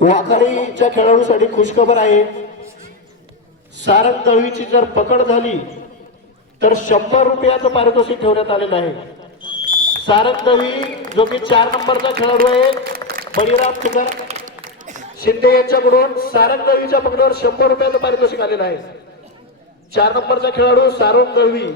वाखारीच्या खेळाडूसाठी खुशखबर आहे। सारंग दळवीची जर पकड झाली तर 100 रुपयाचं पारितोषिक ठेवण्यात आलेलं आहे। सारंग दळवी जो की 4 नंबरचा खेळाडू आहे, बळीराम तुकाराम शिंदे यांच्याकडून सारंग दळवीच्या पकडावर 100 रुपयाचं पारितोषिक आलेलं आहे। 4 नंबरचा खेळाडू सारंग दळवी।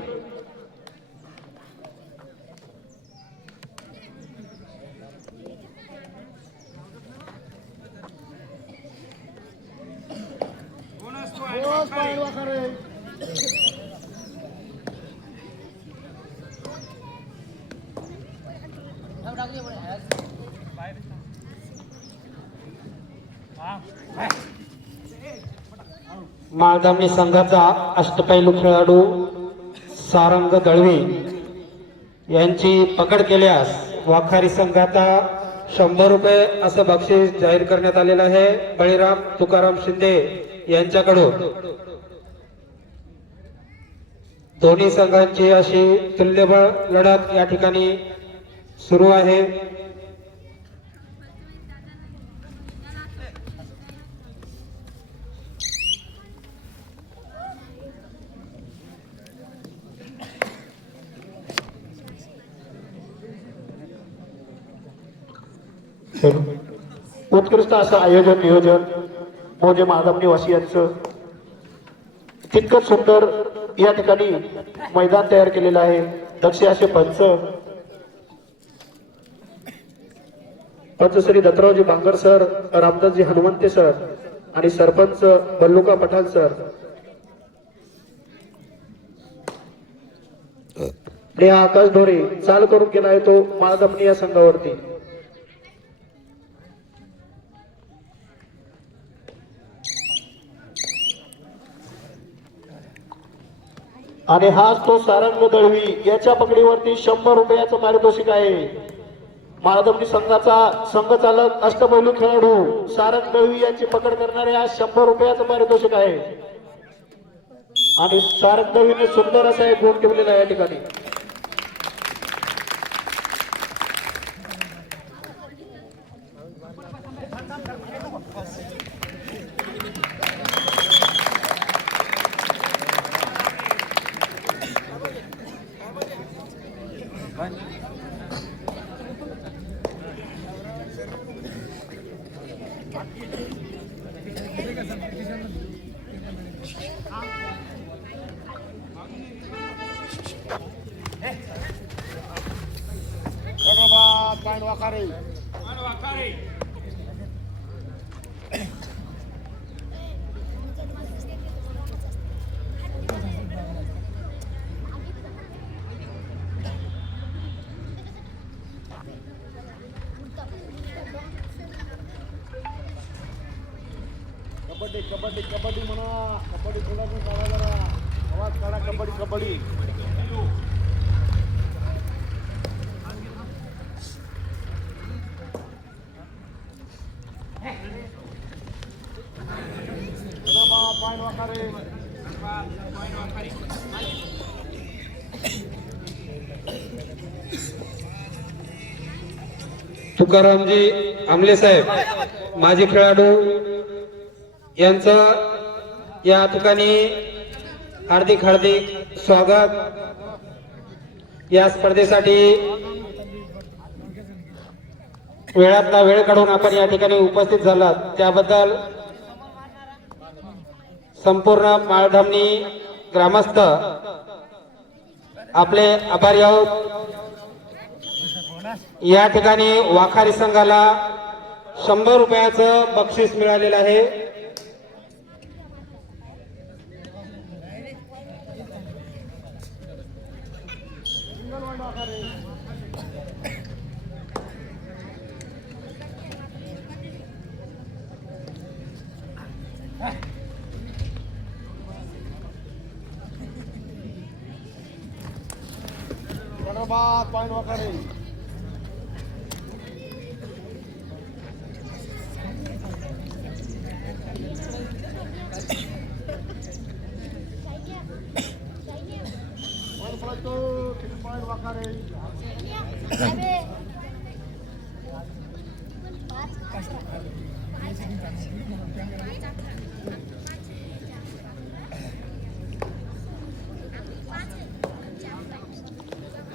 माळधामणी संघाचा अष्टपैलू खेळाडू सारंग दळवी यांची पकड केल्यास वाखारी संघाचा 100 रुपये असं बक्षीस जाहीर करण्यात आलेलं आहे बळीराम तुकाराम शिंदे यांच्याकडून। दोन्ही संघांची अशी तुल्यबळ लढत या ठिकाणी सुरू आहे। उत्कृष्ट असं आयोजन नियोजन म्हणजे माळधामणी वासियांचं तितकंच सुंदर या ठिकाणी मैदान तयार केलेलं आहे। दक्ष असे पंच श्री दत्तरावजी बांगर सर, रामदासजी हनुमंते सर आणि सरपंच बल्लुका पठाण सर। आकाश ढोरे चाल करून गेला आहे तो माळधामणी या संघावरती। आणि हाच तो सारंग दळवी, याच्या पकडीवरती 100 रुपयाचं पारितोषिक आहे। माळधामणी संघाचा संघचालक अष्टपैलू खेळाडू सारंग दळवी यांची पकड करणारे आज 100 रुपयाचं पारितोषिक आहे। आणि सारंग दळवीने सुंदर असा एक गुण ठेवलेला आहे या ठिकाणी। कबड्डी कबड्डी कबड्डी म्हणा, कबड्डी थोडा काढा जरा आवाज काढा, कबड्डी कबड्डी। तुकारामजी आमले साहेब माजी खेळाडू यांचं या ठिकाणी हार्दिक हार्दिक स्वागत। या स्पर्धेसाठी वेळातला वेळ काढून आपण या ठिकाणी उपस्थित झालात त्याबद्दल संपूर्ण माळधामणी ग्रामस्थ आपले आभारी आहोत। या ठिकाणी वाखारी संघाला 100 रुपयाचं बक्षीस मिळालेलं आहे। पॉइंट वाखारे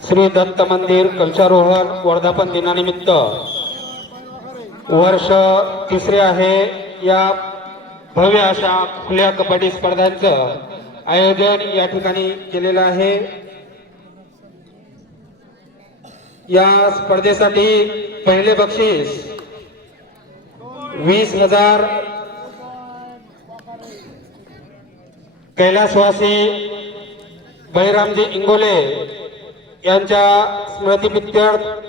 श्री दत्त मंदिर कलशारोहण वर्धापन दिनानिमित्त वर्ष तिसरे आहे. या भव्य अशा खुल्या कबड्डी स्पर्धांचं आयोजन या ठिकाणी केलेलं आहे. या स्पर्धेसाठी पहिले बक्षीस 20,000 कैलासवासी बळीरामजी इंगोले यांच्या स्मृतिप्रीत्यर्थ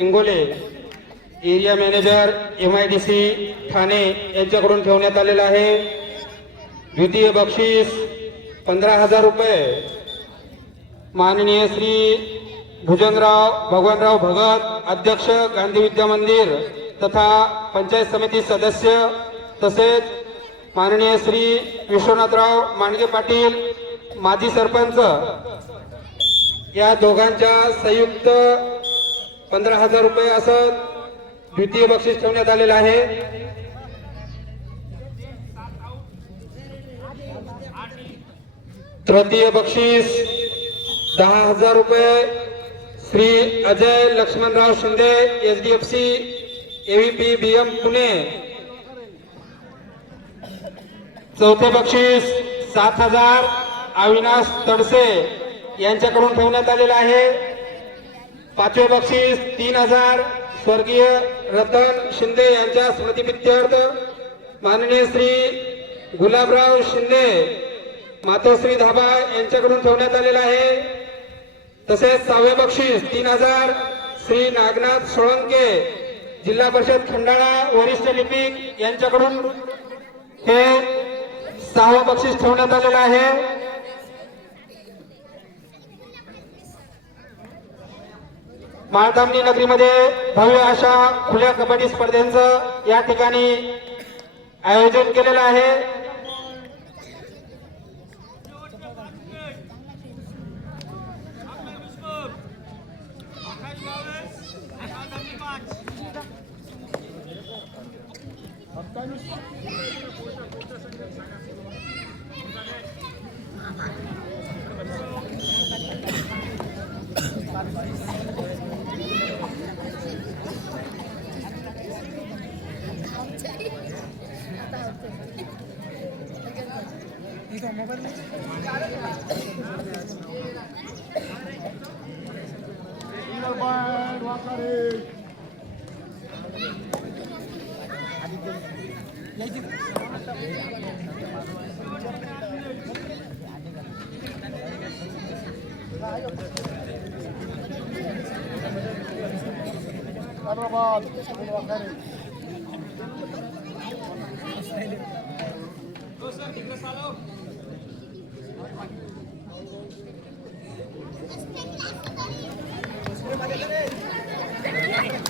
Ingole area manager MIDC Thane यांच्याकडून ठेवण्यात आलेला आहे. द्वितीय बक्षीस 15,000 रुपये माननीय श्री भुजंगराव भगवानराव भगत अध्यक्ष गांधी विद्या मंदिर तथा पंचायत समिती सदस्य तसेच माननीय श्री विश्वनाथराव मांडगे पाटील माजी सरपंच या दोघांच्या संयुक्त 15,000 रुपये असं द्वितीय बक्षीस ठेवण्यात आलेलं आहे. तृतीय बक्षीस 10,000 रुपये Shri Ajay Laxmanrao Shinde SDFC AVP BM Pune. चौथे बक्षीस 7,000 अविनाश तडसे यांच्याकडून ठेवण्यात आलेलं आहे. पाचवे बक्षीस 3,000 स्वर्गीय रतन शिंदे यांच्या स्मृतिप्रीत्यर्थ माननीय श्री गुलाबराव शिंदे मातोश्री धाबा यांच्याकडून ठेवण्यात आलेला आहे. तसेच सहावे बक्षीस 3,000 श्री नागनाथ सोळंके जिल्हा परिषद खंडाळा वरिष्ठ लिपिक यांच्याकडून हे सहावं बक्षीस ठेवण्यात आलेलं आहे. माळधामणी नगरीमध्ये भव्य अशा खुल्या कबड्डी स्पर्धेचं या ठिकाणी आयोजन केलेलं आहे.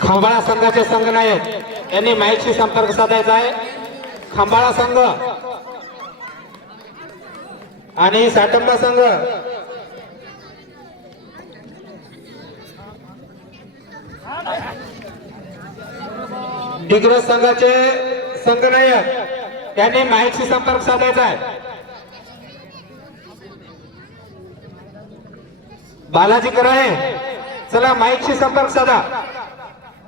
खंबाळा संघाचे संघनायक यांनी माईकशी संपर्क साधायचा आहे. खंबाळा संघ आणि साटंबा संघ दिग्रज संघाचे संघनायक यांनी माईकशी संपर्क साधायचा आहे. बालाजी कराळे चला माईकशी संपर्क साधा.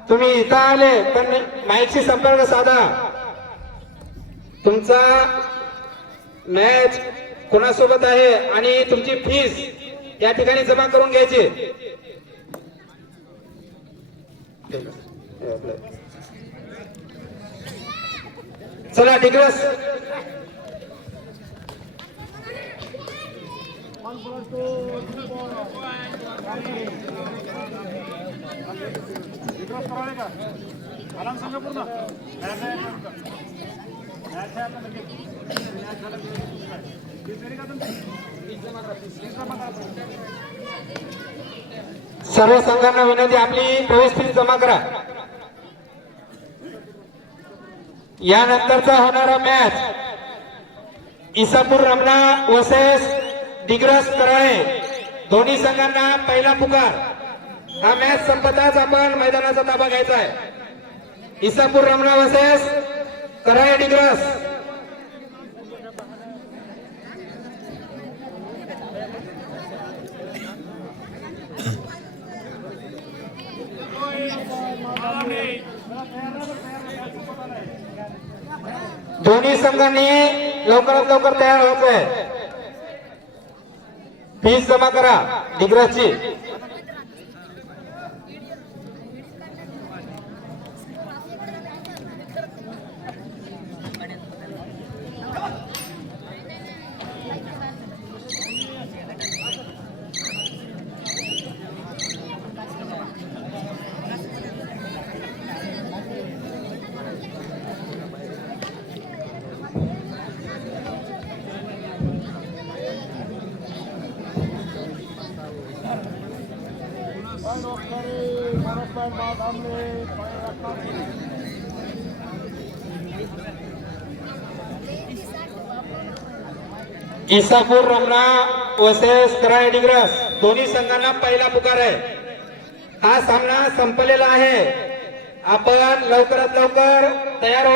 तुम्ही इथं आले पण माईकशी संपर्क साधा. तुमचा मॅच कोणासोबत आहे आणि तुमची फीस या ठिकाणी जमा करून घ्यायची. चला डिग्रस विक्रम करावे का आराम सांगा पूर्ण मॅच आहे आता लगेच मॅच झाला तीस मिनिट का तुमची सर्व संघांना विनंती आपली प्रवेश फी जमा करा. यानंतरचा होणारा मॅच इसापूर रमणा वर्सेस दिग्रस कराळे. दोन्ही संघांना पहिला पुकार. हा मॅच संपताच आपण मैदानाचा ताबा घ्यायचा आहे. इसापूर रमणा वर्सेस कराळे दिग्रस. दोन्ही संघांनी लवकरात लवकर तयार व्हायचंय. फीस जमा करा दिग्रसची. इसापूर रमणा वर्सेस कराळे दिग्रस. दोन्ही संघांना पहिला पुकार आहे. हा सामना संपलेला आहे. आपण लवकरात लवकर तयार